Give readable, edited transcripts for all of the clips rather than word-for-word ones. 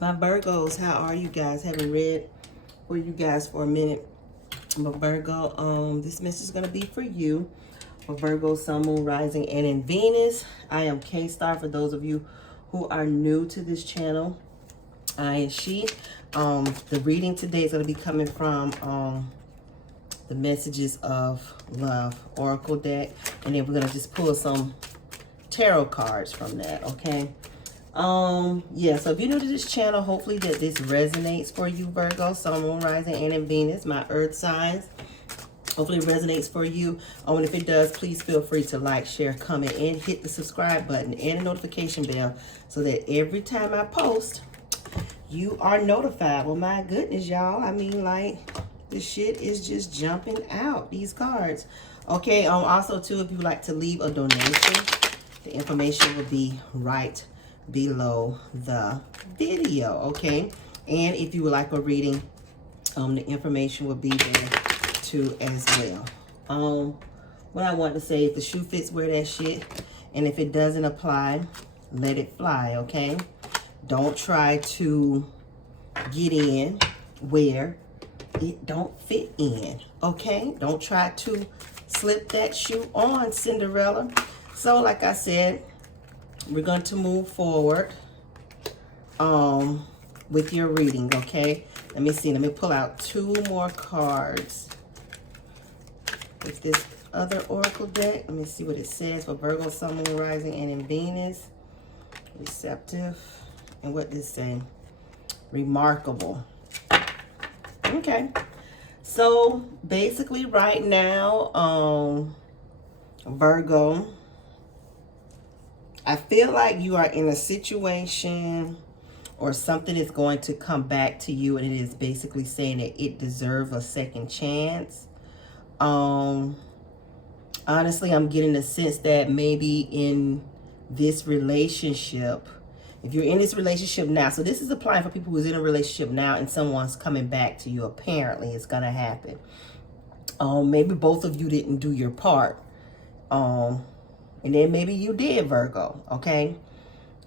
My Virgos, how are you guys? Haven't read for you guys for a minute. But Virgo, this message is going to be for you. For Virgo, Sun, Moon, Rising, and in Venus. I am Kayestarr for those of you who are new to this channel. I and she. The reading today is going to be coming from the Messages of Love Oracle deck. And then we're going to just pull some tarot cards from that, okay? Yeah, so if you're new to this channel, hopefully that this resonates for you, Virgo, Sun, Moon, Rising, and in Venus, my earth signs. Hopefully it resonates for you. And if it does, please feel free to like, share, comment, and hit the subscribe button and the notification bell so that every time I post, you are notified. Well, my goodness, y'all. I mean, like, this shit is just jumping out, these cards. Okay, also, too, if you would like to leave a donation, the information will be right below the video, okay? And if you would like a reading, the information will be there too as well. What I want to say, if the shoe fits, wear that shit. And if it doesn't apply, let it fly, okay? Don't try to get in where it don't fit in, okay? Don't try to slip that shoe on, Cinderella. So like I said, we're going to move forward with your reading, okay? Let me see. Let me pull out two more cards with this other oracle deck. Let me see what it says for Virgo, Sun, Moon, Rising, and in Venus. Receptive. And what this say? Remarkable. Okay. So basically right now, Virgo, I feel like you are in a situation or something is going to come back to you, and it is basically saying that it deserves a second chance. Honestly, I'm getting the sense that maybe in this relationship, if you're in this relationship now, so this is applying for people who's in a relationship now and someone's coming back to you. Apparently, it's going to happen. Maybe both of you didn't do your part. And then maybe you did, Virgo, okay?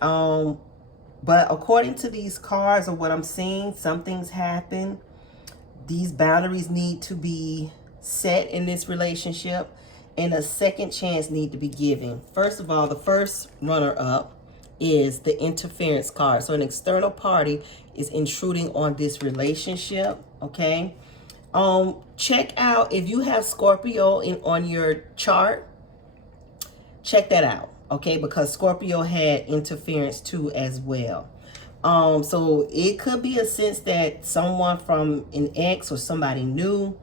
But according to these cards or what I'm seeing, something's happened. These boundaries need to be set in this relationship, and a second chance need to be given. First of all, the first runner-up is the interference card. So an external party is intruding on this relationship, okay? Check out if you have Scorpio on your chart. Check that out, okay? Because Scorpio had interference too as well. So it could be a sense that someone from an ex or somebody new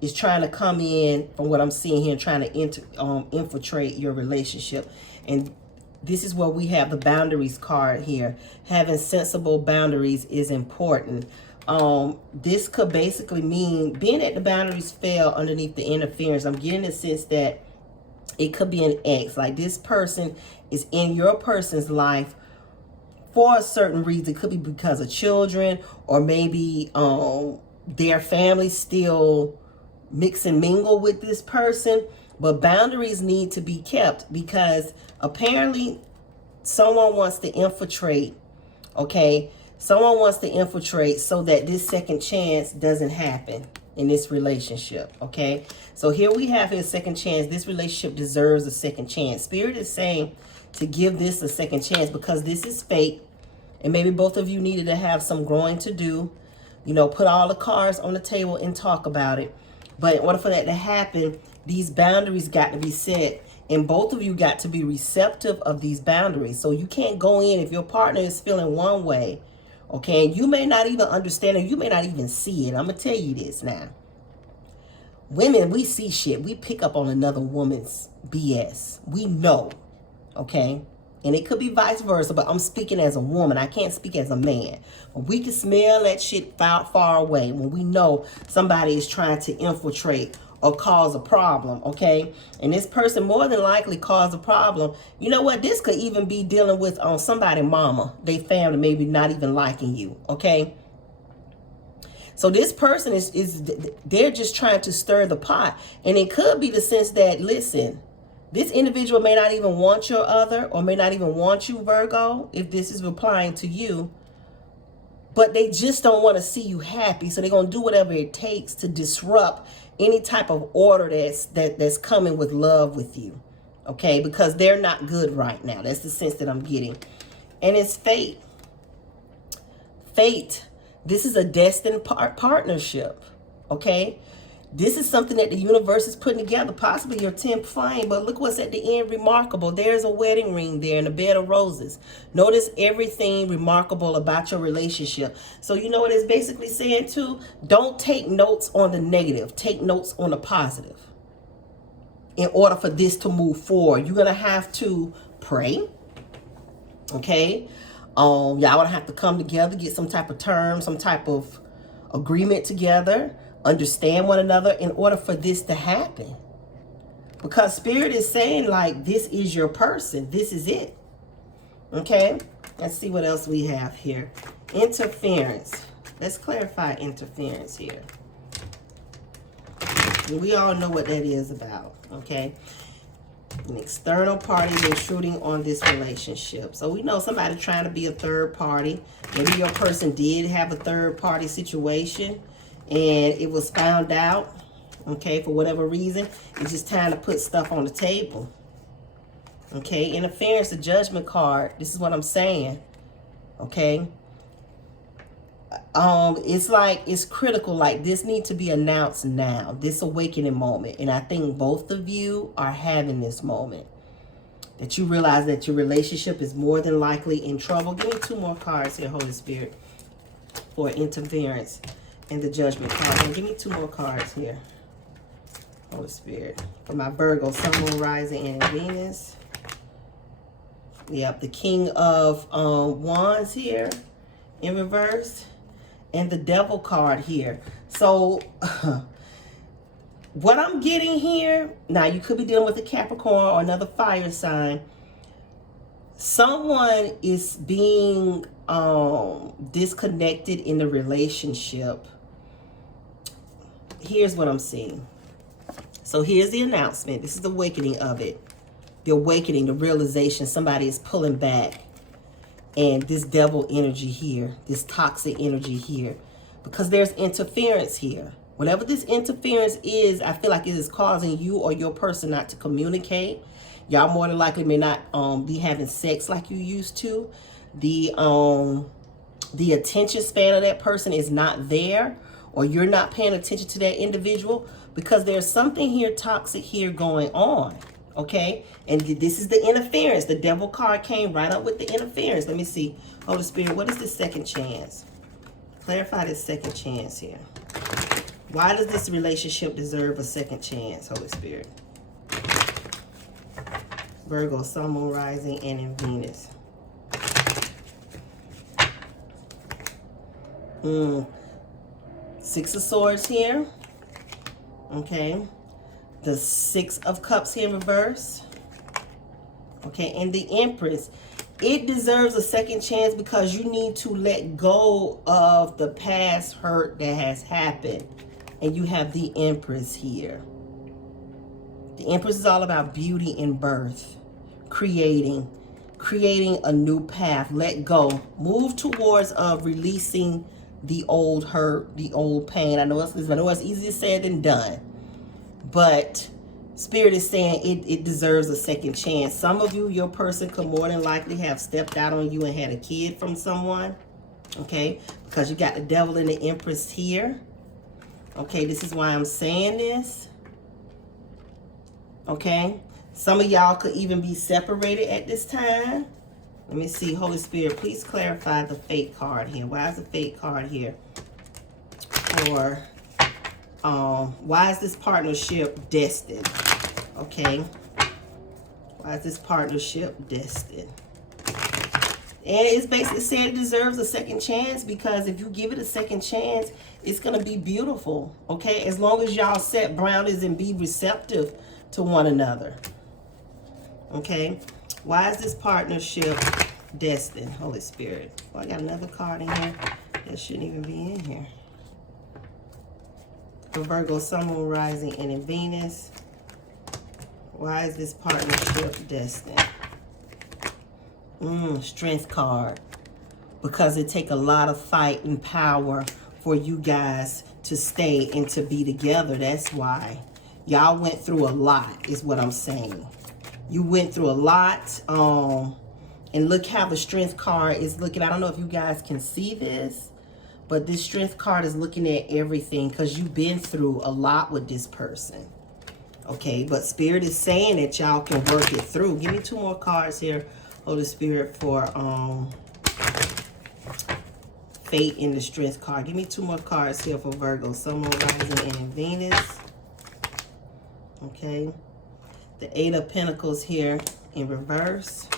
is trying to come in, from what I'm seeing here, trying to infiltrate your relationship. And this is where we have the boundaries card here. Having sensible boundaries is important. This could basically mean being that the boundaries fell underneath the interference. I'm getting the sense that it could be an ex. Like this person is in your person's life for a certain reason. It could be because of children, or maybe their family still mix and mingle with this person. But boundaries need to be kept because apparently someone wants to infiltrate, okay? Someone wants to infiltrate so that this second chance doesn't happen in this relationship, okay? So here we have his second chance. This relationship deserves a second chance. Spirit is saying to give this a second chance because this is fate, and maybe both of you needed to have some growing to do. You know, put all the cards on the table and talk about it. But in order for that to happen, these boundaries got to be set, and both of you got to be receptive of these boundaries. So you can't go in if your partner is feeling one way, okay? And you may not even understand it. You may not even see it. I'm going to tell you this now. Women, we see shit. We pick up on another woman's BS. We know, okay? And it could be vice versa, but I'm speaking as a woman. I can't speak as a man. We can smell that shit far away when we know somebody is trying to infiltrate or cause a problem, okay? And this person more than likely caused a problem. You know what? This could even be dealing with somebody mama, they family maybe not even liking you, okay? So this person they're just trying to stir the pot. And it could be the sense that, listen, This individual may not even want your other, or may not even want you, Virgo, if this is replying to you. But they just don't want to see you happy. So they're going to do whatever it takes to disrupt any type of order that's coming with love with you. Okay? Because they're not good right now. That's the sense that I'm getting. And it's fate. Fate. This is a destined partnership. Okay? This is something that the universe is putting together, possibly your 10th flame, but look what's at the end, remarkable. There's a wedding ring there and a bed of roses. Notice everything remarkable about your relationship. So you know what it's basically saying too? Don't take notes on the negative. Take notes on the positive. In order for this to move forward, you're going to have to pray. Okay? Y'all going to have to come together, get some type of term, some type of agreement together. Understand one another in order for this to happen. Because Spirit is saying, like, this is your person. This is it. Okay? Let's see what else we have here. Interference. Let's clarify interference here. We all know what that is about. Okay? An external party intruding on this relationship. So we know somebody trying to be a third party. Maybe your person did have a third party situation, and it was found out, okay, for whatever reason. It's just time to put stuff on the table. Okay, interference, the judgment card. This is what I'm saying. Okay. It's like, it's critical. Like, this needs to be announced now. This awakening moment. And I think both of you are having this moment. That you realize that your relationship is more than likely in trouble. Give me 2 more cards here, Holy Spirit, for interference. And the judgment card. And give me 2 more cards here, Holy Spirit, for my Virgo, Sun, Moon, Rising, and Venus. Yep, the King of Wands here in reverse, and the Devil card here. So what I'm getting here, now you could be dealing with a Capricorn or another fire sign. Someone is being disconnected in the relationship. Here's what I'm seeing. So here's the announcement. This is the awakening of it. The awakening, the realization, somebody is pulling back. And this devil energy here, this toxic energy here, because there's interference here. Whatever this interference is, I feel like it is causing you or your person not to communicate. Y'all more than likely may not be having sex like you used to. The attention span of that person is not there, or you're not paying attention to that individual, because there's something here toxic here going on. Okay, and this is the interference. The Devil card came right up with the interference. Let me see, Holy Spirit, what is this second chance? Clarify this second chance here. Why does this relationship deserve a second chance, Holy Spirit? Virgo, Sun, Moon, Rising, and in Venus. Six of Swords here. Okay. The Six of Cups here in reverse. Okay, and the Empress. It deserves a second chance because you need to let go of the past hurt that has happened. And you have the Empress here. The Empress is all about beauty and birth. Creating a new path. Let go. Move towards releasing the old hurt, the old pain. I know it's easier said than done. But Spirit is saying it deserves a second chance. Some of you, your person could more than likely have stepped out on you and had a kid from someone. Okay? Because you got the Devil and the Empress here. Okay? This is why I'm saying this. Okay? Some of y'all could even be separated at this time. Let me see. Holy Spirit, please clarify the Fate card here. Why is the Fate card here? Or why is this partnership destined? Okay. Why is this partnership destined? And it's basically saying it deserves a second chance, because if you give it a second chance, it's going to be beautiful. Okay. As long as y'all set boundaries and be receptive to one another. Okay. Why is this partnership destined? Holy Spirit. Well, I got another card in here that shouldn't even be in here. For Virgo, Sun, Moon, Rising, and in Venus. Why is this partnership destined? Strength card. Because it take a lot of fight and power for you guys to stay and to be together. That's why. Y'all went through a lot, is what I'm saying. You went through a lot. And look how the strength card is looking. I don't know if you guys can see this, but this strength card is looking at everything because you've been through a lot with this person. Okay, but Spirit is saying that y'all can work it through. Give me 2 more cards here, Holy Spirit, for Fate in the Strength card. Give me 2 more cards here for Virgo, Sun, Moon, Rising, and Venus. Okay, the 8 of Pentacles here in reverse,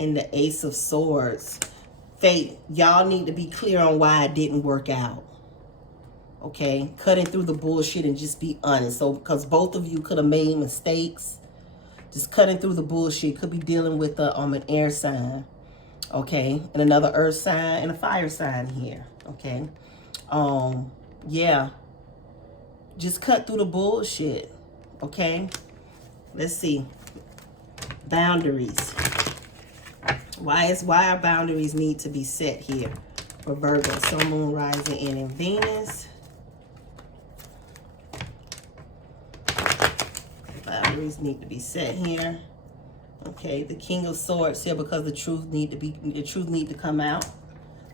and the Ace of Swords. Fate, y'all need to be clear on why it didn't work out. Okay, cutting through the bullshit and just be honest. So, because both of you could have made mistakes, just cutting through the bullshit. Could be dealing with an air sign, okay, and another earth sign and a fire sign here, okay. Yeah, just cut through the bullshit, okay. Let's see, boundaries. Why our boundaries need to be set here for Virgo, Sun, Moon, Rising, and in Venus. Boundaries need to be set here. Okay, the King of Swords here because the truth need to come out.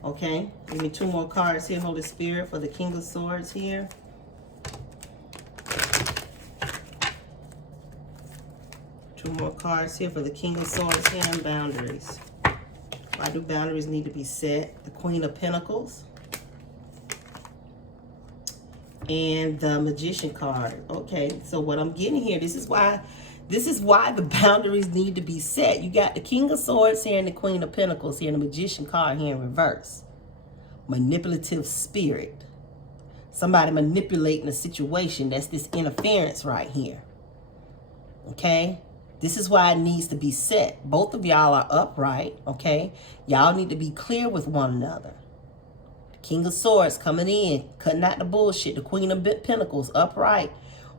Okay, give me 2 more cards here, Holy Spirit, for the King of Swords here. Two more cards here for the King of Swords here and boundaries. Why do boundaries need to be set? The Queen of Pentacles. And the Magician card. Okay, so what I'm getting here, this is why the boundaries need to be set. You got the King of Swords here and the Queen of Pentacles here and the Magician card here in reverse. Manipulative spirit. Somebody manipulating a situation. That's this interference right here. Okay? This is why it needs to be set. Both of y'all are upright, okay? Y'all need to be clear with one another. King of Swords coming in, cutting out the bullshit. The Queen of Pentacles upright,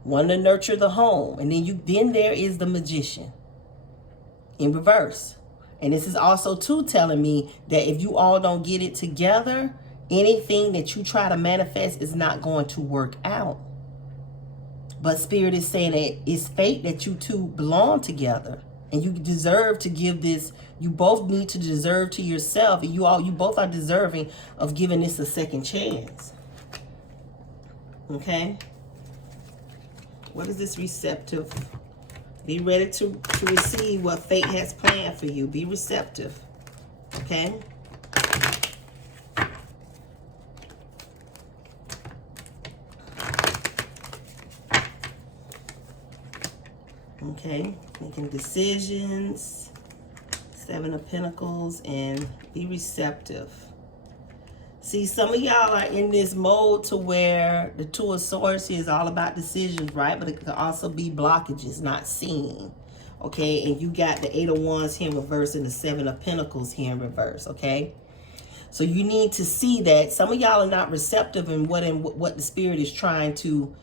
wanting to nurture the home. And then there is the Magician in reverse. And this is also too telling me that if you all don't get it together, anything that you try to manifest is not going to work out. But Spirit is saying that it's fate that you two belong together. And you deserve to give this. You both need to deserve to yourself. And you both are deserving of giving this a second chance. Okay? What is this receptive? Be ready to receive what fate has planned for you. Be receptive. Okay? Okay, making decisions, 7 of Pentacles, and be receptive. See, some of y'all are in this mode to where the 2 of Swords is all about decisions, right? But it could also be blockages, not seeing. Okay, and you got the 8 of Wands here in reverse and the 7 of Pentacles here in reverse, okay? So you need to see that some of y'all are not receptive in what the Spirit is trying to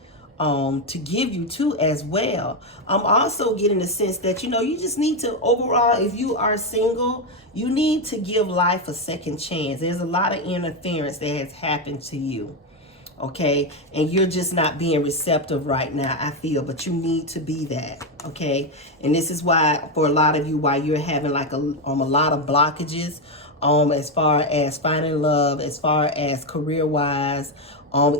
give you too as well. I'm also getting the sense that, you just need to overall, if you are single, you need to give life a second chance. There's a lot of interference that has happened to you. Okay. And you're just not being receptive right now, I feel, but you need to be that. Okay. And this is why, for a lot of you, why you're having like a lot of blockages, as far as finding love, as far as career-wise,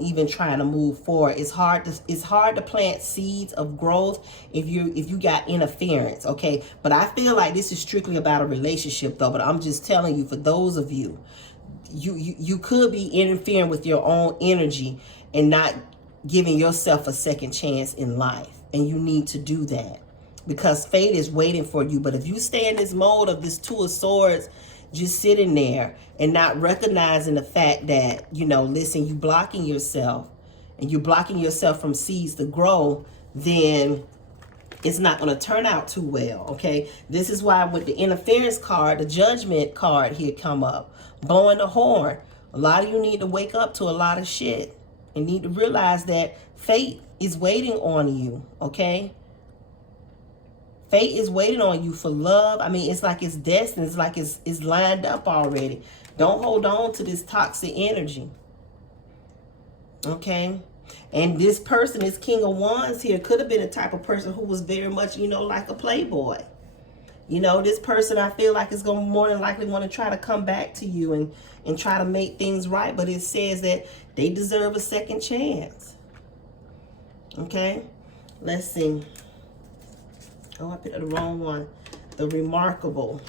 even trying to move forward. It's hard to plant seeds of growth if you got interference, okay? But I feel like this is strictly about a relationship though, but I'm just telling you, for those of you, you could be interfering with your own energy and not giving yourself a second chance in life. And you need to do that because fate is waiting for you. But if you stay in this mode of this 2 of Swords, just sitting there and not recognizing the fact that, listen, you blocking yourself and you're blocking yourself from seeds to grow, then it's not going to turn out too well, okay? This is why with the interference card, the Judgment card here come up, blowing the horn. A lot of you need to wake up to a lot of shit and need to realize that fate is waiting on you, okay? Fate is waiting on you for love. I mean, it's like it's destined. It's like it's lined up already. Don't hold on to this toxic energy. Okay? And this person, this King of Wands here, could have been a type of person who was very much, you know, like a playboy. You know, this person, I feel like is going to more than likely want to try to come back to you and try to make things right. But it says that they deserve a second chance. Okay? Let's see. Oh, I picked the wrong one. The remarkable.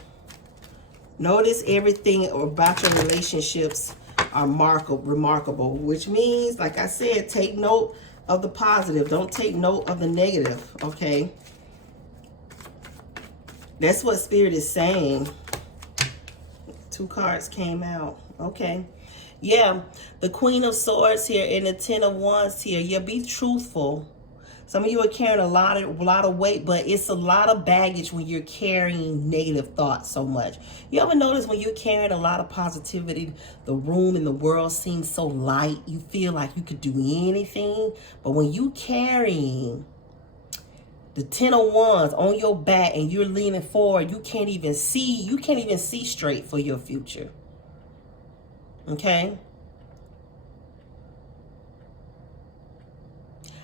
Notice everything about your relationships are remarkable, which means, like I said, take note of the positive. Don't take note of the negative, okay? That's what Spirit is saying. 2 cards came out. Okay. Yeah, the Queen of Swords here and the 10 of Wands here. Yeah, be truthful. Some of you are carrying a lot of weight, but it's a lot of baggage when you're carrying negative thoughts so much. You ever notice when you're carrying a lot of positivity, the room and the world seems so light. You feel like you could do anything. But when you carrying the 10 of Wands on your back and you're leaning forward, you can't even see straight for your future. Okay?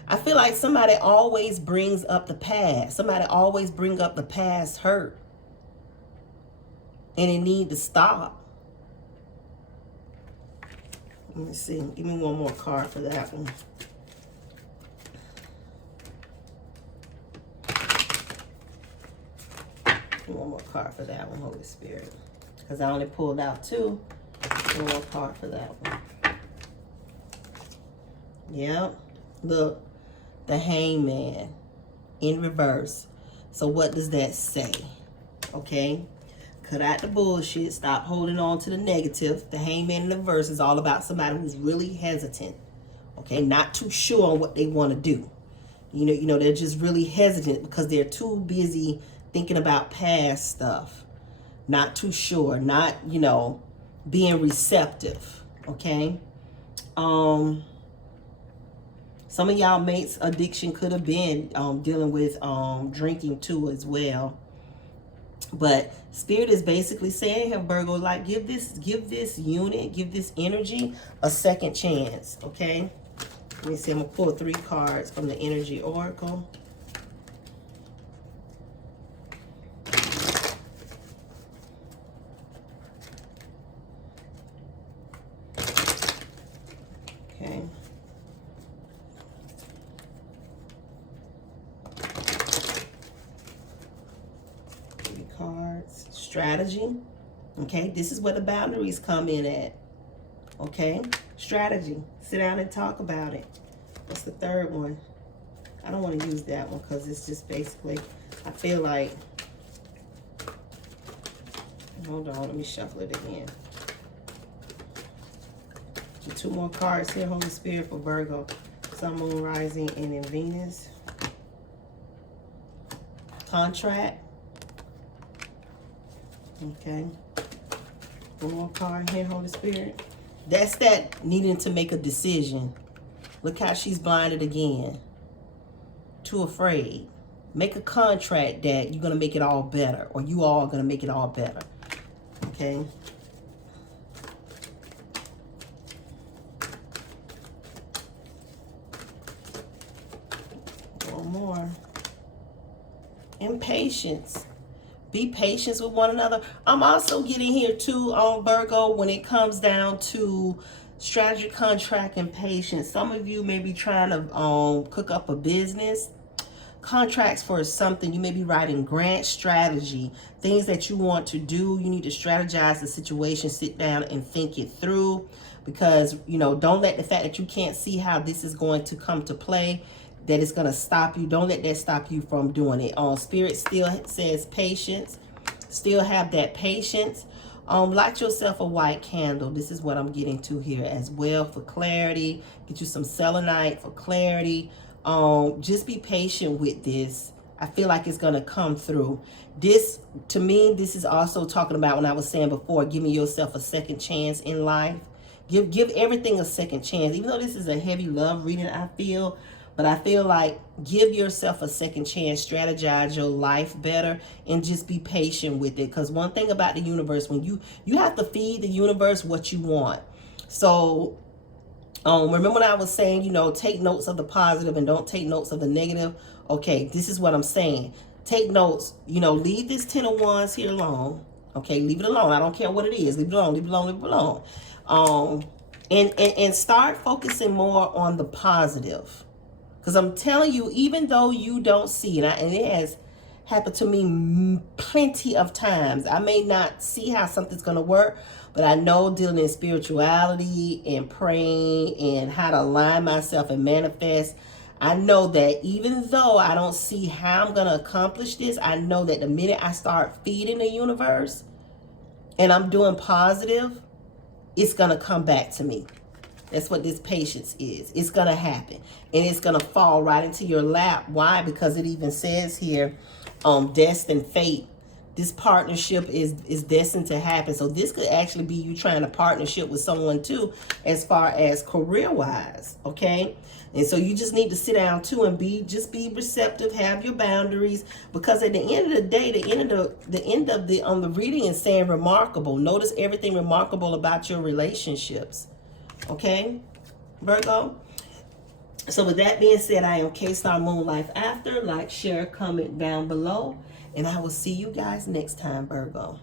I feel like somebody always brings up the past. Somebody always brings up the past hurt. And it needs to stop. Let me see. Give me one more card for that one. One more card for that one, Holy Spirit. Because I only pulled out 2. One more card for that one. Yep. Look. The Hangman in reverse. So what does that say? Okay. Cut out the bullshit. Stop holding on to the negative. The Hangman in reverse is all about somebody who's really hesitant. Okay. Not too sure on what they want to do. You know, they're just really hesitant because they're too busy thinking about past stuff. Not too sure. Not, you know, being receptive. Okay. Some of y'all mates' addiction could have been dealing with drinking too as well. But Spirit is basically saying here, Virgo, like give this unit, give this energy a second chance, okay? Let me see, I'm going to pull 3 cards from the Energy Oracle. Okay. Cards. Strategy. Okay, this is where the boundaries come in at. Okay, strategy. Sit down and talk about it. What's the 3rd one? I don't want to use that one because it's just basically, I feel like, hold on, let me shuffle it again. 2 more cards here, Holy Spirit, for Virgo, Sun, Moon, Rising, and in Venus. Contract. Okay. 1 more card here, Holy Spirit. That's that needing to make a decision. Look how she's blinded again. Too afraid. Make a contract that you're going to make it all better. Or you all are going to make it all better. Okay. One more. Impatience. Be patient with one another. I'm also getting here too on Virgo when it comes down to strategy, contract, and patience. Some of you may be trying to cook up a business. Contracts for something. You may be writing grant strategy. Things that you want to do. You need to strategize the situation. Sit down and think it through. Because, you know, don't let the fact that you can't see how this is going to come to play, that it's going to stop you. Don't let that stop you from doing it. Spirit still says patience. Still have that patience. Light yourself a white candle. This is what I'm getting to here as well for clarity. Get you some selenite for clarity. Just be patient with this. I feel like it's going to come through. This, to me, this is also talking about when I was saying before, giving yourself a second chance in life. Give everything a second chance. Even though this is a heavy love reading, I feel, But I feel like give yourself a second chance, strategize your life better, and just be patient with it. Because one thing about the universe, when you have to feed the universe what you want. So remember when I was saying, you know, take notes of the positive and don't take notes of the negative? Okay, this is what I'm saying. Take notes, you know, leave this 10 of Wands here alone. Okay, leave it alone. I don't care what it is. Leave it alone, leave it alone, leave it alone. And start focusing more on the positive. Because I'm telling you, even though you don't see it, and it has happened to me plenty of times. I may not see how something's going to work, but I know dealing in spirituality and praying and how to align myself and manifest, I know that even though I don't see how I'm going to accomplish this, I know that the minute I start feeding the universe and I'm doing positive, it's going to come back to me. That's what this patience is. It's going to happen. And it's going to fall right into your lap. Why? Because it even says here, destined fate. This partnership is destined to happen. So this could actually be you trying to partnership with someone too, as far as career-wise, okay? And so you just need to sit down too and just be receptive, have your boundaries, because at the end of the day, the end of the reading is saying remarkable. Notice everything remarkable about your relationships. Okay, Virgo? So with that being said, I am Kayestarr Moon Life After. Like, share, comment down below. And I will see you guys next time, Virgo.